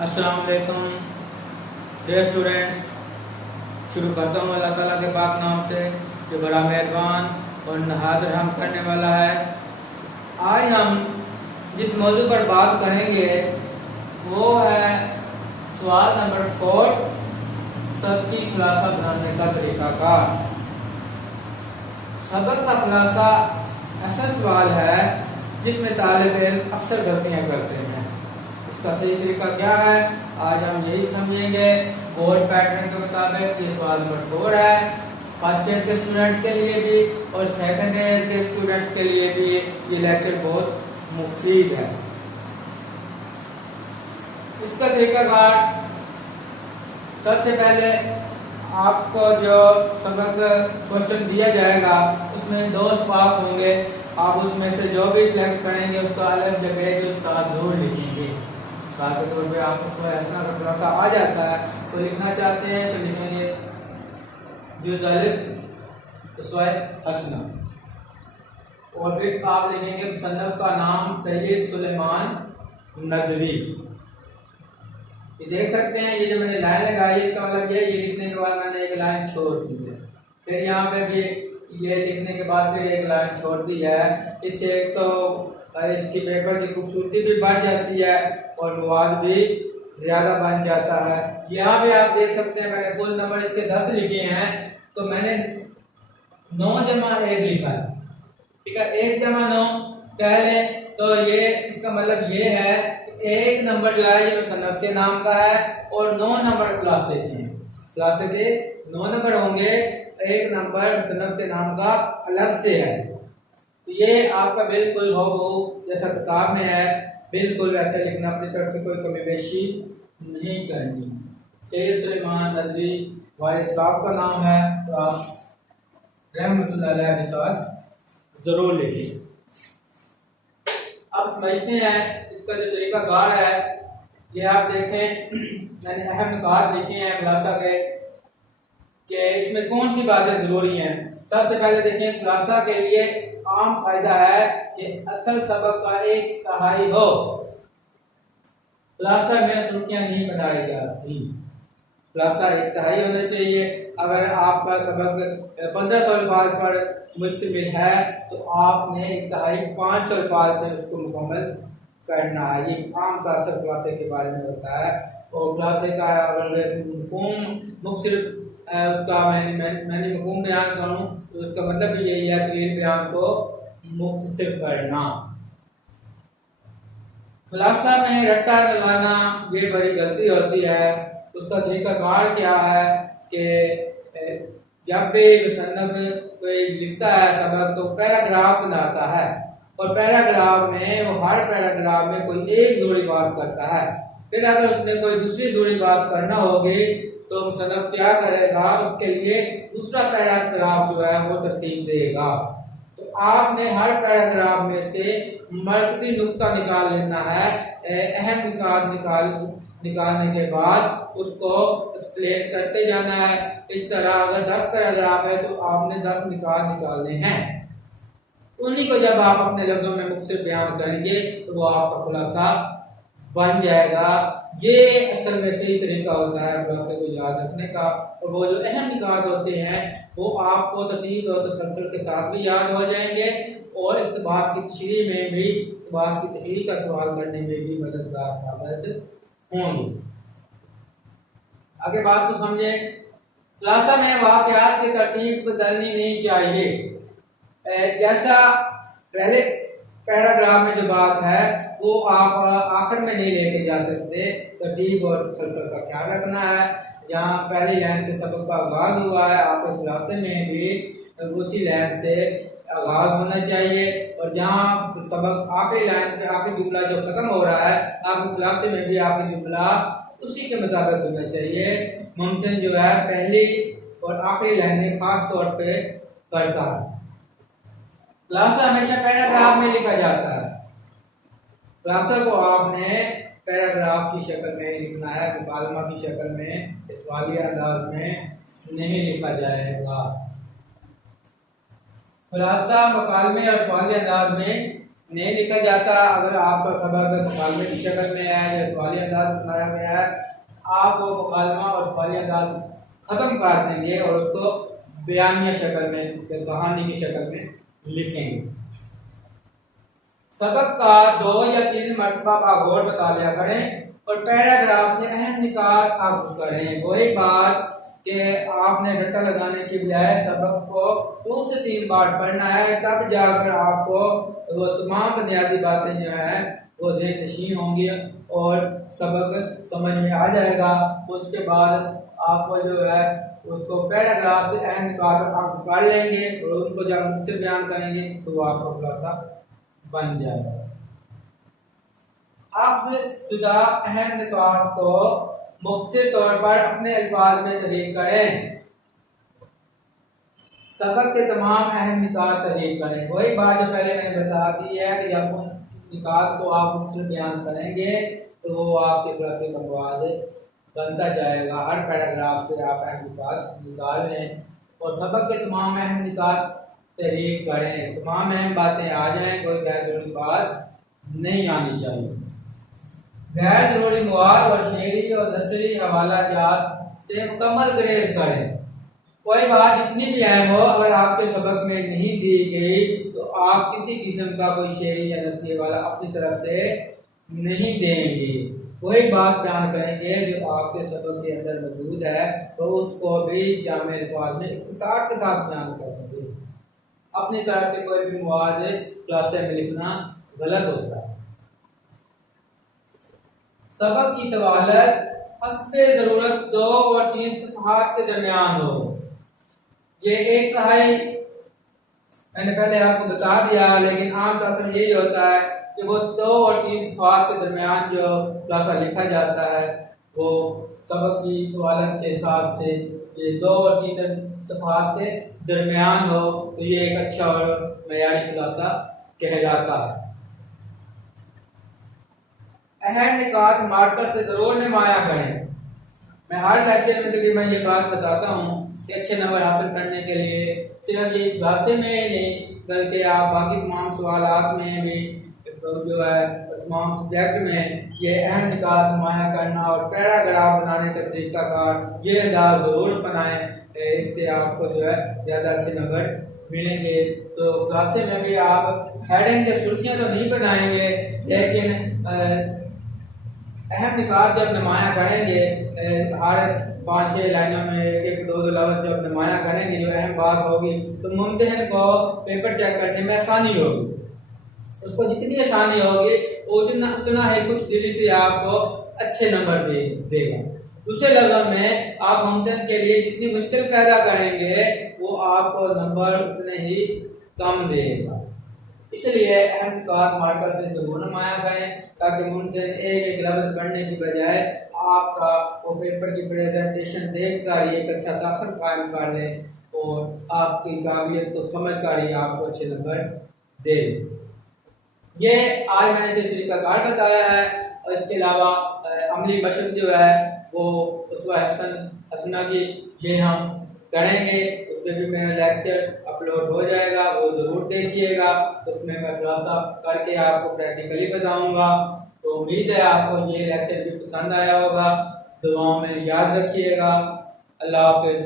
अस्सलाम वालेकुम dear students. शुरू करता हूँ अल्लाह ताला के पाक नाम से जो बड़ा मेहरबान और नहायत रहम करने वाला है। आज हम जिस मौजू पर बात करेंगे वो है सवाल नंबर 4, सबकी खुलासा बनाने का तरीकाकार। सबक का खुलासा ऐसा सवाल है जिसमें तालिब इल्म अक्सर गलतियाँ करते हैं। इसका सही तरीका क्या है, आज हम यही समझेंगे। बोर्ड पैटर्न के मुताबिक ये सवाल नंबर 4 है। फर्स्ट ईयर के स्टूडेंट्स के लिए भी और सेकंड ईयर के स्टूडेंट्स के लिए भी ये लेक्चर बहुत मुफीद है। इसका तरीकाकार, सबसे पहले आपको जो सबक क्वेश्चन दिया जाएगा उसमें 2 सवाल होंगे। आप उसमें से जो भी सिलेक्ट करेंगे उसका अलग जगह जो साथ जरूर लिखेंगे। साथ के तौर पे आपको उसमें हसना का खुलासा आ जाता है तो लिखना चाहते हैं तो लिखेंगे जुज़ अलिफ उसवाए हसना, और फिर आप लिखेंगे मुसन्नफ का नाम सैयद सुलेमान नदवी। ये देख सकते हैं, ये जो मैंने लाइन लगाई इसका मतलब ये लिखने के बाद मैंने एक लाइन छोड़ दी है। फिर यहाँ पे भी ये लिखने के बाद फिर एक लाइन छोड़ दी है। इससे एक तो इसकी पेपर की खूबसूरती भी बढ़ जाती है और मवाद भी ज़्यादा बन जाता है। यहाँ भी आप देख सकते हैं मैंने कुल नंबर इसके 10 लिखे हैं तो मैंने 9 जमा 1 लिखा है। ठीक है, 1 जमा 9 पहले, तो ये इसका मतलब ये है कि 1 नंबर जो है ये मुसन्नफ के नाम का है और 9 नंबर खुलासे के हैं। खुलासे के 9 नंबर होंगे, 1 नंबर मुसन्नफ के नाम का अलग से है। तो ये आपका बिल्कुल हो जैसा किताब में है, बिल्कुल वैसे लिखना, अपनी तरफ से कोई कमी बेशी नहीं करनी। सैयद सुलेमान नदवी वाले साहब का नाम है तो आप रहमतुल्लाह अलैह के साथ जरूर लिखें। अब समझते हैं इसका जो तरीकाकार है। ये आप देखें मैंने अहम नुकात लिखे हैं खुलासा के कि इसमें कौन सी बातें जरूरी हैं। सबसे पहले देखें, खुलासा के लिए आम फायदा है कि असल सबक का 1/3 हो। खुलासा में सुर्खियां नहीं बनाई जाती, खुलासा 1/3 होना चाहिए। अगर आपका सबक 1500 अल्फाज पर मुश्तमिल है तो आपने 1/3 500 अल्फाज में उसको मुकम्मल करना है। ये आम का असर खुलासे के बारे में होता है। और खुलासे का अगर मफ़हूम मुख्तलिफ उसका मैंने मफ़हूम बयान करूँ तो उसका मतलब भी यही है कि बयान को मुख्तसर करना। खुलासा में रट्टा लगाना ये बड़ी गलती होती है। उसका तरीकाकार क्या है कि जब भी मुसन्नफ कोई लिखता है सबक तो पैराग्राफ बनाता है और पैराग्राफ में वो हर पैराग्राफ में कोई एक जोड़ी बात करता है। फिर अगर उसने कोई दूसरी जोड़ी बात करना होगी तो मुसन्नफ क्या करेगा, उसके लिए दूसरा पैराग्राफ जो है वो तरतीब देगा। तो आपने हर पैराग्राफ में से मरकजी नुक्ता निकाल लेना है। अहम निकालने के बाद उसको एक्सप्लेन करते जाना है। इस तरह अगर 10 पैराग्राफ है तो आपने 10 निकालने हैं। उन्हीं को जब आप अपने लफ्जों में मुख्तसर बयान करेंगे तो वो आपका खुलासा बन जाएगा। ये असल में सही तरीका होता है खुलासे को याद रखने का। और वो जो अहम निकात होते हैं वो आपको तरतीब और तसलसल के साथ भी याद हो जाएंगे और इक़्तिबास की तशरीह में भी, इक़्तिबास की तशरीह का सवाल करने में भी मददगार साबित होंगे। आगे बात को समझे। खुलासा में वाक़यात की तरतीब बदलनी नहीं चाहिए। जैसा पहले पैराग्राफ में जो बात है वो आप आखिर में नहीं लेके जा सकते। तरतीब और तसलसल का ख्याल रखना है। जहाँ पहली लाइन से सबक का आगाज हुआ है आपके खुलासे में भी उसी लाइन से आगाज होना चाहिए। और जहाँ सबक आखिरी लाइन पे आखिरी जुमला जो खत्म हो रहा है आपके खुलासे में भी आखिरी जुमला उसी के मुताबिक होना चाहिए। मुमकिन जो है पहली और आखिरी लाइन खास तौर पे करता है। खुलासा हमेशा पैराग्राफ में लिखा जाता है। खुलासा को आपने पैराग्राफ की शक्ल में लिखना है, मुकालमा की शक्ल में, सवालिया अंदाज में नहीं लिखा जाएगा। खुलासा मुकालमे और सवालिया अंदाज में नहीं लिखा जाता, अगर आपका सबक मुकालमे की शक्ल में है या सवालिया अंदाज बनाया गया है, आप वो मुकालमा और सवालिया अंदाज ख़त्म कर देंगे और उसको बयानिया शक्ल में या कहानी की शक्ल में लिखेंगे। सबक का 2 या 3 मरतबा आप गौर मुतालिया करें और पैराग्राफ से अहम निकात आप करें। वही बात कि आपने रट्टा लगाने के बजाय सबक को 2 से 3 बार पढ़ना है, तब जाकर आपको वो तमाम बुनियादी बातें जो है वो ज़हन नशीन होंगी और सबक समझ में आ जाएगा। उसके बाद आपको जो है उसको पैराग्राफ से अहम निकात आप कर लेंगे और उनको जब मुझसे बयान करेंगे तो वो आपका खुलासा बन जाएगा। आप शुदा अहम निकात को मुख्तसर तौर पर अपने अल्फाज में तहरीर करें। सबक के तमाम अहम निकात तहरीर करें। वही बात जो पहले मैंने बता दी है कि जब उन निकात को आप मुख्तसर बयान करेंगे तो वो आपके खुलासे का मवाद बनता जाएगा। हर पैराग्राफ से आप अहम निकात निकाल लें और सबक के तमाम अहम निकात तहरीर करें। तमाम अहम बातें आ जाएं, कोई गैर जरूरी बात नहीं आनी चाहिए। गैर जरूरी मवाद और शेरी और नसरी हवाला जात से मुकम्मल गुरेज करें। कोई बात जितनी भी अहम हो अगर आपके सबक में नहीं दी गई तो आप किसी किस्म का कोई शेरी या नसरी वाला अपनी तरफ से नहीं देंगे। वही बात बयान करेंगे जो आपके सबक के अंदर मौजूद है, तो उसको भी जामे अल्फाज में इख्तिसार के साथ बयान करेंगे। अपनी तरफ से कोई भी मवाद क्लासे में लिखना गलत होता है। सबक की तवालत हस्बे ज़रूरत 2 और 3 सफ़हात के दरमियान हो। ये एक तिहाई मैंने पहले आपको बता दिया, लेकिन आम तौर से यही होता है कि वो 2 और 3 सफ़हात के दरमियान जो खुलासा लिखा जाता है वो सबक की तवालत के हिसाब से ये 2 और 3 सफ़हात के दरमियान हो तो ये एक अच्छा और मयारी खुलासा कहलाता है। अहम निकात मार्कर से जरूर नुमाया करें। मैं हर लेक्चर में तकरीबन ये बात बताता हूँ कि अच्छे नंबर हासिल करने के लिए सिर्फ ये क्लासे में ही नहीं बल्कि आप बाकी तमाम सवालात में भी जो है तमाम सब्जेक्ट में ये अहम निकात नुमाया करना और पैराग्राफ बनाने का तरीकाकार ये अंदाज ज़रूर अपनाएं। इससे आपको जो है ज़्यादा अच्छे नंबर मिलेंगे। तो क्लासे में भी आप हेडिंग के सुर्खियाँ तो नहीं बनाएंगे, लेकिन अहम निकात जब नुमाया करेंगे हर 5-6 लाइनों में 1-2 लफ्ज़ जब नुमाया करेंगे जो अहम बात होगी तो मुम्तहिन को पेपर चेक करने में आसानी होगी। उसको जितनी आसानी होगी उतना ही खुश दिली से आपको अच्छे नंबर देगा। दूसरे लफ्ज़ों में आप मुम्तहिन के लिए जितनी मुश्किल पैदा करेंगे वो आपको नंबर उतने ही कम देगा। इसलिए अहम निकात मार्कर से जरूर नुमाया करें ताकि मुमकिन एक लफ्ज़ पढ़ने की बजाय आपका वो पेपर की प्रेजेंटेशन देखकर एक अच्छा तासर कायम कर लें और आपकी काबिलियत को समझ कर ही आपको अच्छे नंबर दे। ये आज मैंने सिर्फ तरीकाकार बताया है और इसके अलावा अमली मशक जो है वो उसवा हसना की ये हम करेंगे। उस पर भी मेरा लेक्चर अपलोड हो जाएगा, वो ज़रूर देखिएगा। उसमें मैं खुलासा करके आपको प्रैक्टिकली बताऊंगा। तो उम्मीद है आपको ये लेक्चर भी पसंद आया होगा। दुआओं में याद रखिएगा। अल्लाह हाफ़िज़।